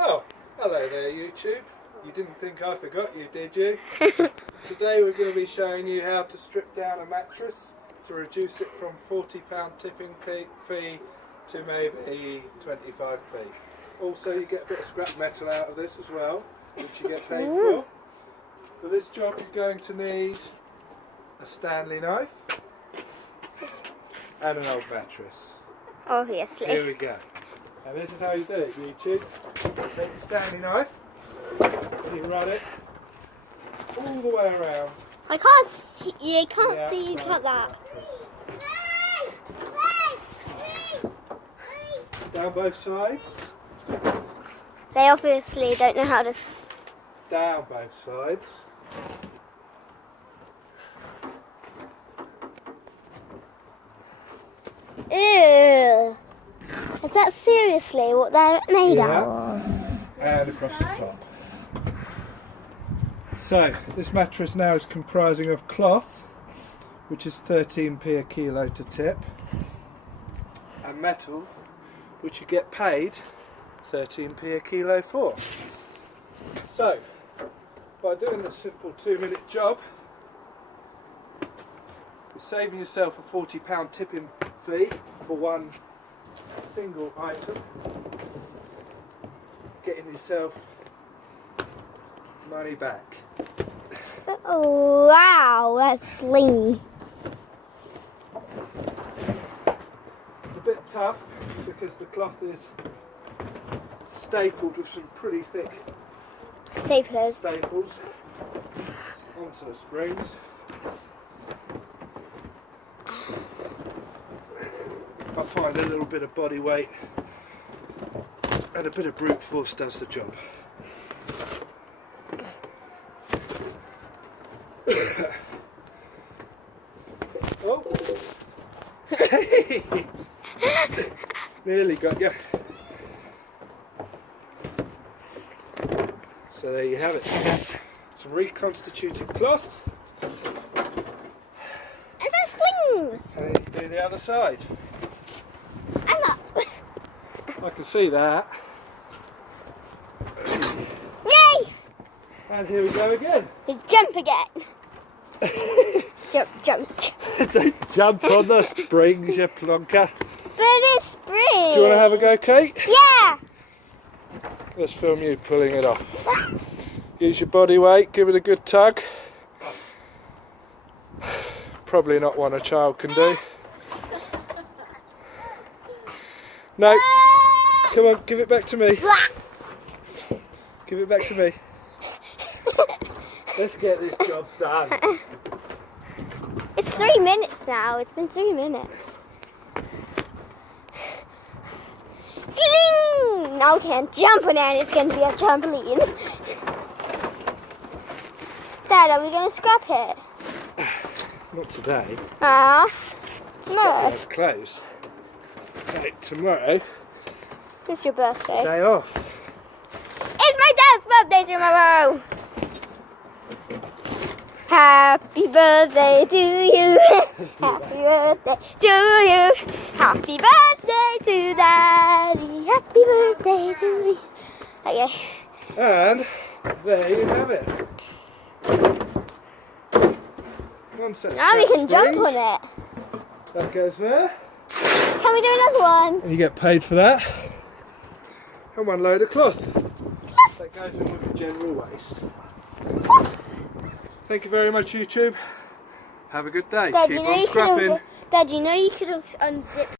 Oh, hello there YouTube. You didn't think I forgot you, did you? Today we're going to be showing you how to strip down a mattress to reduce it from £40 tipping fee to maybe 25p. Also you get a bit of scrap metal out of this as well, which you get paid for. For this job you're going to need a Stanley knife and an old mattress. Obviously. Here we go. And this is how you do it, YouTube. Take your Stanley knife, you run it all the way around. I can't see, you can't see, you cut that. Down both sides. They obviously don't know how to... Down both sides. Ew. Is that seriously what they're made out of? And across the top. So, this mattress now is comprising of cloth, which is 13p a kilo to tip, and metal, which you get paid 13p a kilo for. So, by doing this simple 2-minute job, you're saving yourself a £40 tipping fee for one single item, getting yourself money back. Oh, wow, that's slingy. It's a bit tough because the cloth is stapled with some pretty thick Staplers. staples onto the springs. I find a little bit of body weight and a bit of brute force does the job. Oh! Nearly got you. So there you have it. Some reconstituted cloth. And some slings. And then you do the other side. I'm up. I can see that. Yay! And here we go again. Just jump again. Jump, jump. Don't jump on the springs, you plonker. But it's spring. Do you want to have a go, Kate? Yeah. Let's film you pulling it off. Use your body weight, give it a good tug. Probably not one a child can do. No. Come on, give it back to me. Give it back to me. Let's get this job done. It's 3 minutes now. It's been 3 minutes. Sling! Now we can't jump on it. It's going to be a trampoline. Dad, are we going to scrap it? Not today. Ah, tomorrow. It's closed. Okay, tomorrow, It's your birthday. day off. It's my dad's birthday tomorrow. Happy birthday to you. Happy birthday to you. Happy birthday to Daddy. Happy birthday to you. Okay. And there you have it. One set of Now we can springs. jump on it. That goes there. Can we do another one? And you get paid for that. And one load of cloth. That goes in with your general waste. Thank you very much, YouTube. Have a good day. Dad, Keep you know on you could scrapping. have. Dad, you know you could have unzipped.